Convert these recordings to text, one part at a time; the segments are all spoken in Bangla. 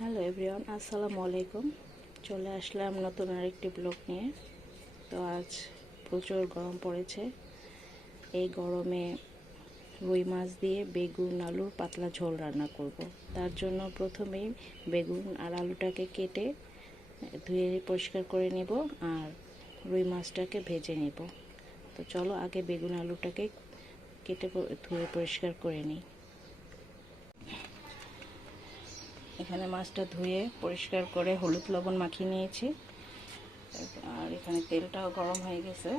হ্যালো এভরিওয়ান, আসসালামু আলাইকুম। চলে আসলাম নতুন আরেকটি ব্লগ নিয়ে। তো আজ প্রচুর গরম পড়েছে। এই গরমে রুই মাছ দিয়ে বেগুন আলুর পাতলা ঝোল রান্না করব। তার জন্য প্রথমেই বেগুন আর আলুটাকে কেটে ধুয়ে পরিষ্কার করে নেব আর রুই মাছটাকে ভেজে নেব। তো চলো আগে বেগুন আলুটাকে কেটে ধুয়ে পরিষ্কার করে নিই। এখানে মাছটা ধুয়ে পরিষ্কার করে হলুদ লবণ মাখিয়ে নিয়েছি, আর এখানে তেলটাও গরম হয়ে গেছে।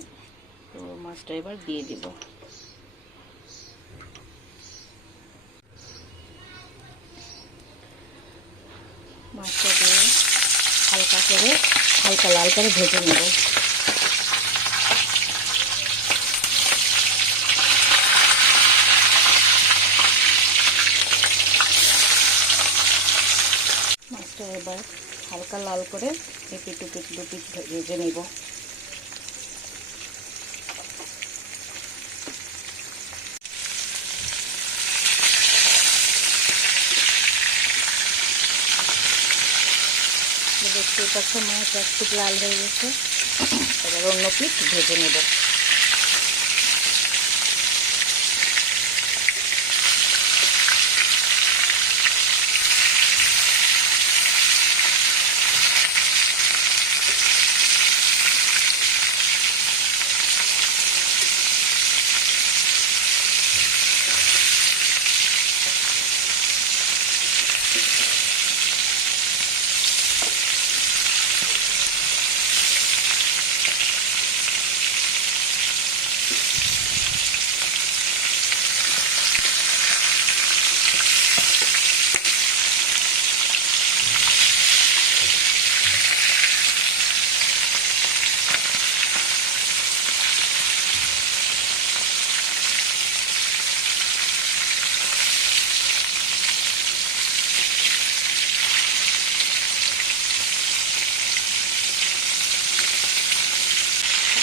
তো মাছটা এবার দিয়ে দিব। মাছটা দিয়ে হালকা লাল করে ভেজে নেব। মাছটা এবার হালকা লাল করে এপিট ওপিট দুপিট ভেজে নেব। দেখতে পাচ্ছ মাছ এক পিট লাল হয়ে গেছে। এবার অন্য পিট ভেজে নেব।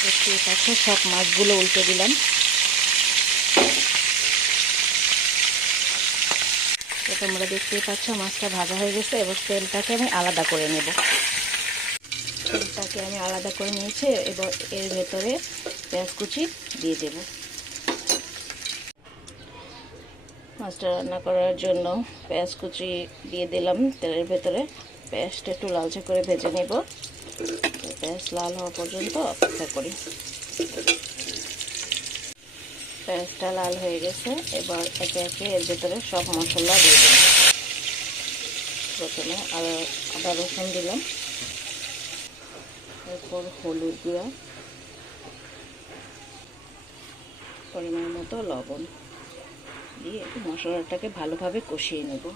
দেখতে পাচ্ছ সব মাছগুলো উল্টে দিলাম। তো তোমরা দেখতেই পাচ্ছ মাছটা ভাজা হয়ে গেছে। এবার তেলটাকে আমি আলাদা করে নেব। তেলটাকে আমি আলাদা করে নিয়েছি। এবার এর ভেতরে পেঁয়াজ কুচি দিয়ে দেব। মাছটা রান্না করার জন্য পেঁয়াজ কুচি দিয়ে দিলাম তেলের ভেতরে। পেঁয়াজটা একটু লালচে করে ভেজে নেব। পেঁয়াজ লাল হওয়া পর্যন্ত অপেক্ষা করি। পেঁয়াজটা লাল হয়ে গেছে। এবার একে একে এর ভেতরে সব মশলা দিয়ে দেব। প্রথমে আদা রসুন দিলাম, এরপর হলুদ গুঁড়া, পরিমাণ মতো লবণ দিয়ে একটু মশলাটাকে ভালোভাবে কষিয়ে নেব।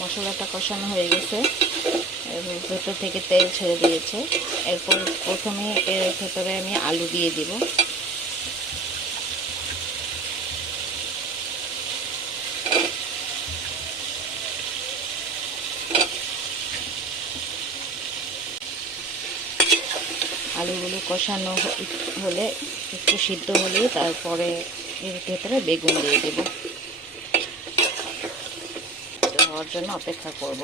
মশলাটা কষানো হয়ে গেছে, ভেতর থেকে তেল ছেড়ে দিয়েছে। এরপর প্রথমে এর ভেতরে আমি আলু দিয়ে দিব। আলুগুলো কষানো হলে একটু সিদ্ধ হলে তারপরে এর ভেতরে বেগুন দিয়ে দেব। হওয়ার জন্য অপেক্ষা করব।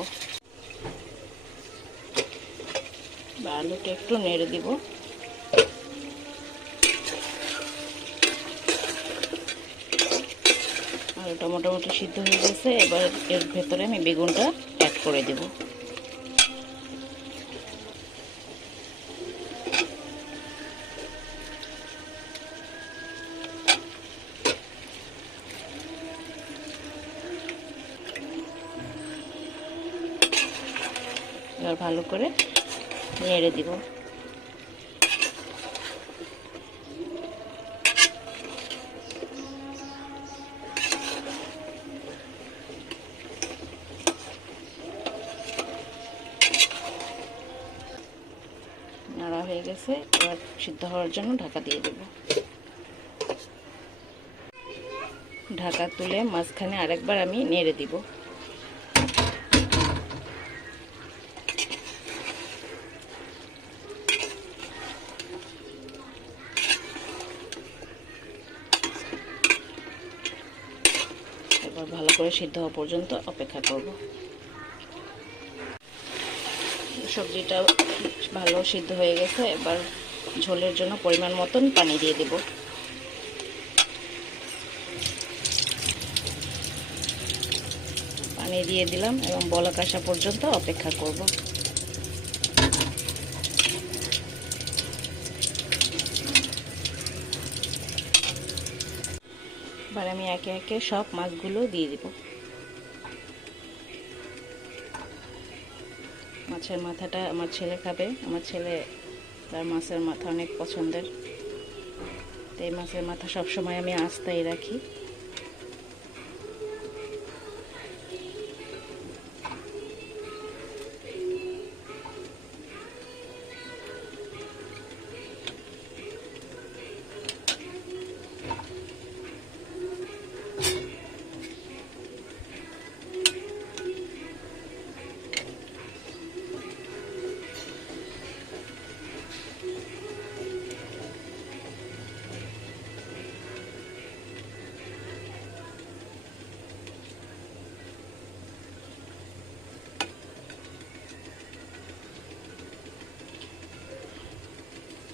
আলুটা একটু নেড়ে দিব। আলুটা মোটামুটি সিদ্ধ হয়ে গেছে। এবার এর ভেতরে আমি বেগুনটা অ্যাড করে দেব। এবার ভালো করে নেড়ে দিব। নাড়া হয়ে গেছে। এবার সিদ্ধ হওয়ার জন্য ঢাকা দিয়ে দেব। ঢাকা তুলে মাঝখানে আরেকবার আমি নেড়ে দিব। ভালো করে সিদ্ধ হওয়া পর্যন্ত অপেক্ষা করব। সবজিটা ভালো সিদ্ধ হয়ে গেছে, এবার ঝোলের জন্য পরিমাণ মতন পানি দিয়ে দেব। পানি দিয়ে দিলাম এবং বলক আসা পর্যন্ত অপেক্ষা করব। এবার আমি একে একে সব মাছগুলো দিয়ে দিব। মাছের মাথাটা আমার ছেলে খাবে, আমার ছেলে তার মাছের মাথা অনেক পছন্দের, তো এই মাছের মাথা সবসময় আমি আস্তায় রাখি।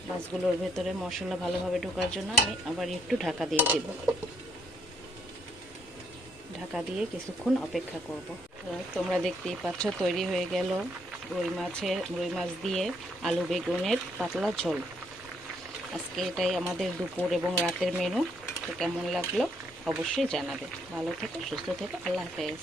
মাছগুলোর ভেতরে মশলা ভালোভাবে ঢোকার জন্য আমি আবার একটু ঢাকা দিয়ে দেব। ঢাকা দিয়ে কিছুক্ষণ অপেক্ষা করব। তোমরা দেখতেই পাচ্ছ তৈরি হয়ে গেল রুই মাছ দিয়ে আলু বেগুনের পাতলা ঝোল। আজকে এটাই আমাদের দুপুর এবং রাতের মেনু। তো কেমন লাগলো অবশ্যই জানাবে। ভালো থেকো, সুস্থ থেকো, আল্লাহ হাফেজ।